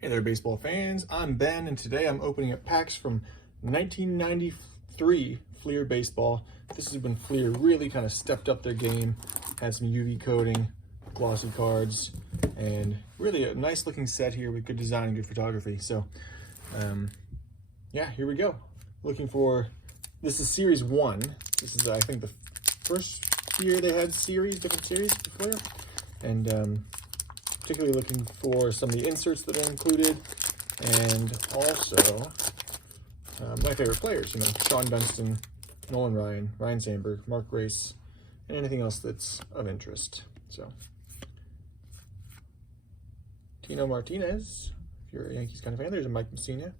Hey there, baseball fans. I'm Ben, and today I'm opening up packs from 1993 Fleer Baseball. This is when Fleer really kind of stepped up their game, had some UV coating, glossy cards, and really a nice looking set here with good design and good photography. So, yeah, here we go. This is Series 1. This is, I think, the first year they had different series for Fleer. And particularly looking for some of the inserts that are included, and also my favorite players, Sean Dunston, Nolan Ryan, Ryan Sandberg, Mark Grace, and anything else that's of interest. So, Tino Martinez, if you're a Yankees kind of fan, there's a Mike Messina,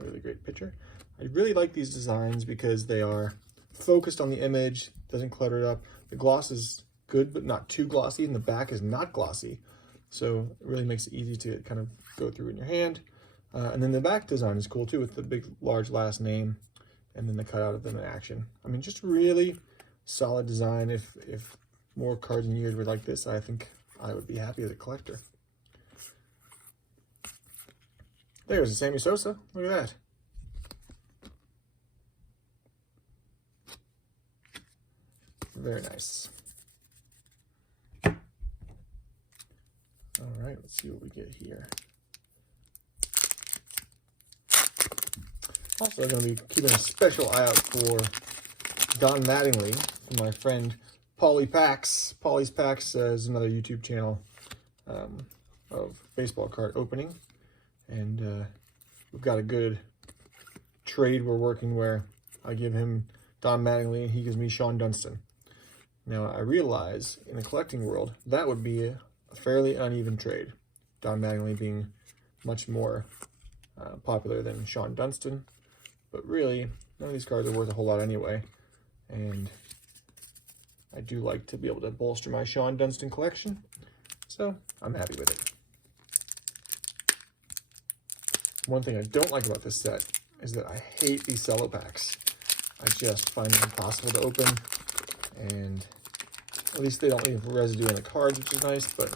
a really great pitcher. I really like these designs because they are focused on the image, doesn't clutter it up. The gloss is good, but not too glossy, and the back is not glossy. So it really makes it easy to kind of go through in your hand. And then the back design is cool too, with the big, large last name and then the cutout of them in action. I mean, just really solid design. If more cards and years were like this, I think I would be happy as a collector. There's a Sammy Sosa. Look at that. Very nice. All right, let's see what we get here. Also, I'm going to be keeping a special eye out for Don Mattingly from my friend Paulie Packs. Paulie's Packs is another YouTube channel of baseball card opening. And we've got a good trade we're working where I give him Don Mattingly and he gives me Sean Dunston. Now, I realize in the collecting world, that would be a fairly uneven trade. Don Mattingly being much more popular than Sean Dunston. But really, none of these cards are worth a whole lot anyway. And I do like to be able to bolster my Sean Dunston collection. So, I'm happy with it. One thing I don't like about this set is that I hate these cello packs. I just find them impossible to open. And at least they don't leave residue on the cards, which is nice, but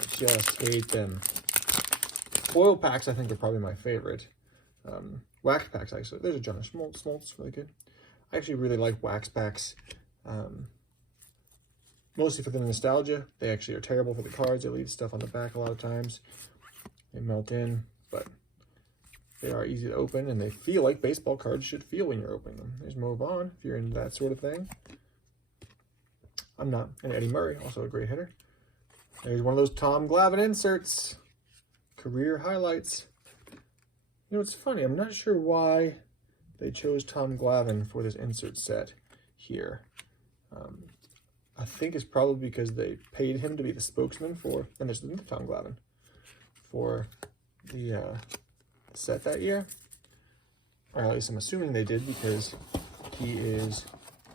I just hate them. Foil packs, I think, are probably my favorite. Wax packs, actually. There's a Jonas Smoltz, really good. I actually really like wax packs. Mostly for the nostalgia. They actually are terrible for the cards. They leave stuff on the back a lot of times. They melt in, but they are easy to open, and they feel like baseball cards should feel when you're opening them. There's Mo Vaughn, if you're into that sort of thing. I'm not. And Eddie Murray, also a great hitter. There's one of those Tom Glavine inserts. Career highlights. You know, it's funny. I'm not sure why they chose Tom Glavine for this insert set here. I think it's probably because they paid him to be the spokesman for, and there's Tom Glavine, for the set that year. Or at least I'm assuming they did, because he is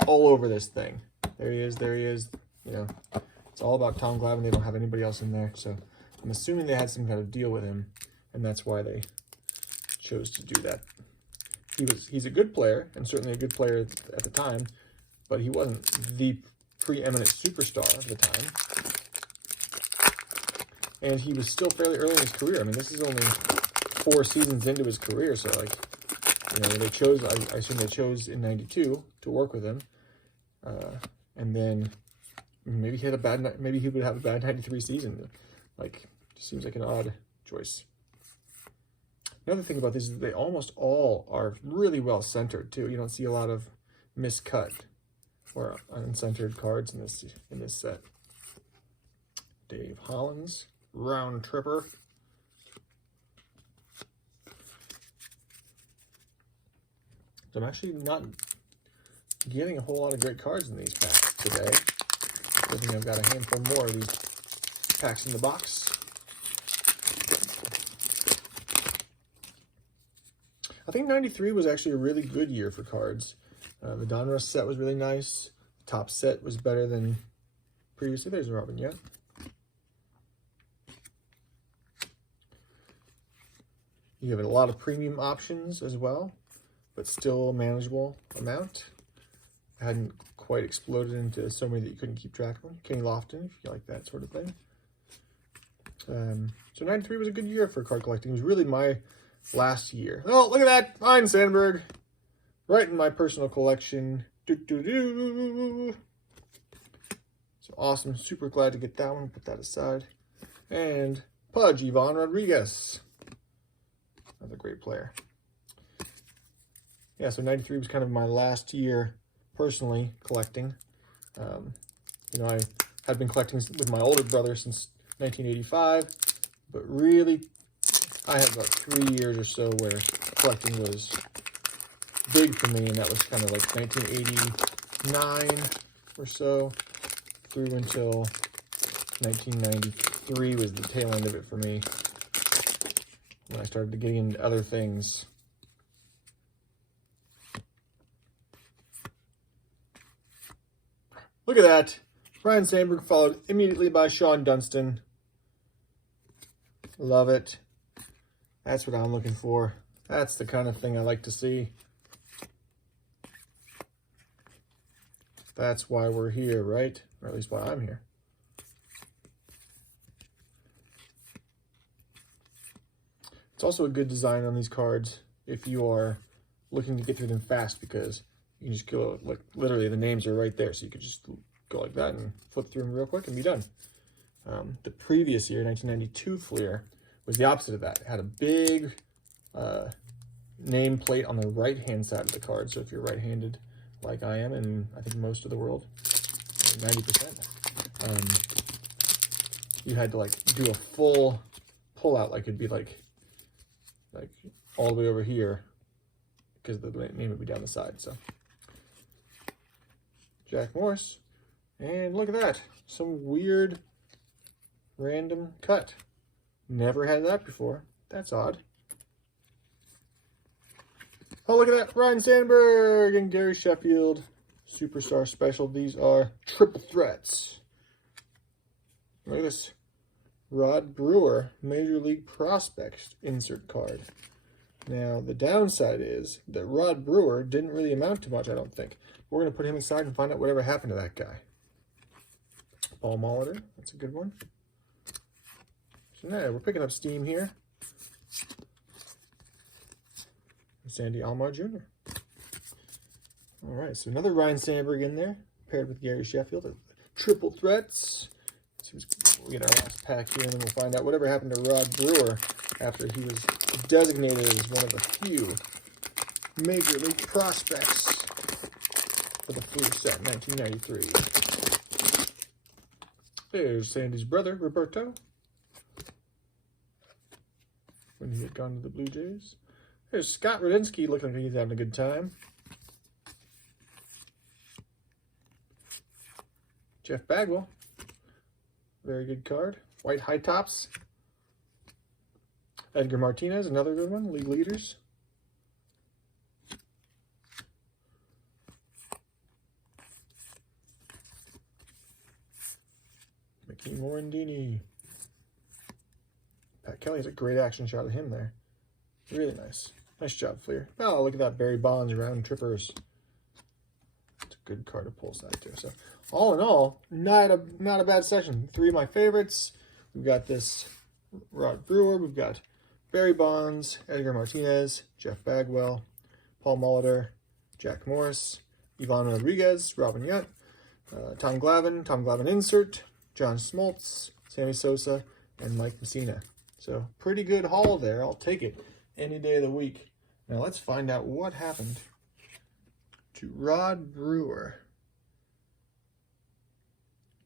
all over this thing. There he is, it's all about Tom Glavine. They don't have anybody else in there, so I'm assuming they had some kind of deal with him, and that's why they chose to do that. He's a good player, and certainly a good player at the time, but he wasn't the preeminent superstar of the time. And he was still fairly early in his career. I mean, this is only 4 seasons into his career, so they chose, I assume they chose in '92 to work with him. And then maybe he would have a bad '93 season. Just seems like an odd choice. Another thing about this is they almost all are really well centered too. You don't see a lot of miscut or uncentered cards in this set. Dave Hollins, round tripper. So I'm actually not getting a whole lot of great cards in these packs today. I think I've got a handful more of these packs in the box. I think '93 was actually a really good year for cards. The Donruss set was really nice. The top set was better than previously. There's Robin Yet. You have a lot of premium options as well, but still a manageable amount. Hadn't quite exploded into so many that you couldn't keep track of them. Kenny Lofton, if you like that sort of thing. So 93 was a good year for card collecting. It was really my last year. Oh, look at that. Ryan Sandberg. Right in my personal collection. So awesome. Super glad to get that one. Put that aside. And Pudge, Ivan Rodriguez. Another great player. Yeah, so 93 was kind of my last year personally collecting. You know, I had been collecting with my older brother since 1985, but really, I had about 3 years or so where collecting was big for me, and that was kind of like 1989 or so through until 1993 was the tail end of it for me, when I started getting into other things. Look at that. Ryan Sandberg followed immediately by Sean Dunston. Love it. That's what I'm looking for. That's the kind of thing I like to see. That's why we're here, right? Or at least why I'm here. It's also a good design on these cards if you are looking to get through them fast, because you can just go, like, literally the names are right there. So you could just go like that and flip through them real quick and be done. The previous year, 1992 Fleer, was the opposite of that. It had a big name plate on the right-hand side of the card. So if you're right-handed, like I am, and I think most of the world, 90%, you had to like do a full pull-out, like it'd be like all the way over here, because the name would be down the side. So Jack Morris, and look at that, some weird random cut. Never had that before. That's odd. Oh, look at that, Ryan Sandberg and Gary Sheffield, Superstar Special. These are triple threats. Look at this, Rod Brewer, Major League Prospects insert card. Now, the downside is that Rod Brewer didn't really amount to much, I don't think. We're going to put him aside and find out whatever happened to that guy. Paul Molitor, that's a good one. So now we're picking up steam here. Sandy Alomar Jr. All right, so another Ryan Sandberg in there, paired with Gary Sheffield. Triple threats. We'll get our last pack here, and then we'll find out whatever happened to Rod Brewer after he was designated as one of the few Major League Prospects for the Fleer set in 1993. There's Sandy's brother, Roberto, when he had gone to the Blue Jays. There's Scott Radinsky, looking like he's having a good time. Jeff Bagwell, very good card. White high tops. Edgar Martinez, another good one. League leaders. Mickey Morandini. Pat Kelly has a great action shot of him there. Really nice. Nice job, Fleer. Oh, look at that. Barry Bonds, round trippers. It's a good card to pull aside too. So, all in all, not a bad session. 3 of my favorites. We've got this Rod Brewer. We've got Barry Bonds, Edgar Martinez, Jeff Bagwell, Paul Molitor, Jack Morris, Ivan Rodriguez, Robin Yount, Tom Glavine insert, John Smoltz, Sammy Sosa, and Mike Messina. So, pretty good haul there. I'll take it any day of the week. Now, let's find out what happened to Rod Brewer.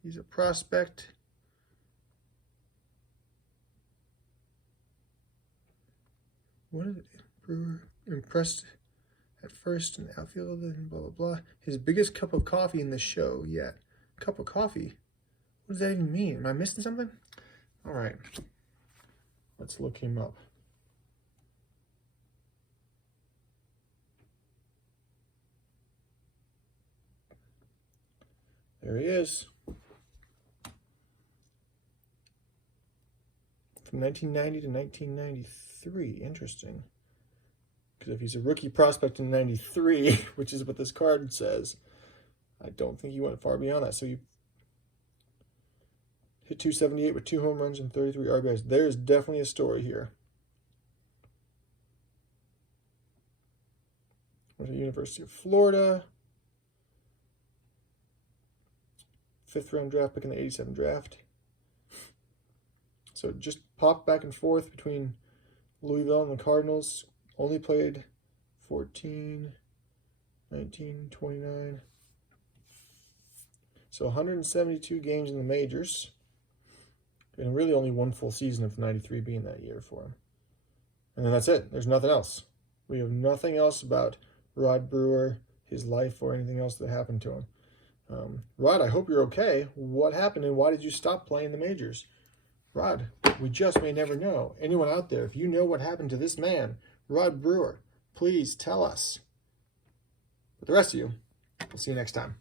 He's a prospect. What is it? Brewer impressed at first in the outfield and blah, blah, blah. His biggest cup of coffee in the show yet. Cup of coffee? What does that even mean? Am I missing something? All right. Let's look him up. There he is. From 1990 to 1993. Interesting. Because if he's a rookie prospect in 93, which is what this card says, I don't think he went far beyond that. So Hit 278 with 2 home runs and 33 RBIs. There's definitely a story here. Went to the University of Florida. 5th round draft pick in the 87 draft. So just popped back and forth between Louisville and the Cardinals. Only played 14, 19, 29. So 172 games in the majors. And really only one full season of 93 being that year for him. And then that's it. There's nothing else. We have nothing else about Rod Brewer, his life, or anything else that happened to him. Rod, I hope you're okay. What happened and why did you stop playing the majors? Rod, we just may never know. Anyone out there, if you know what happened to this man, Rod Brewer, please tell us. But the rest of you, we'll see you next time.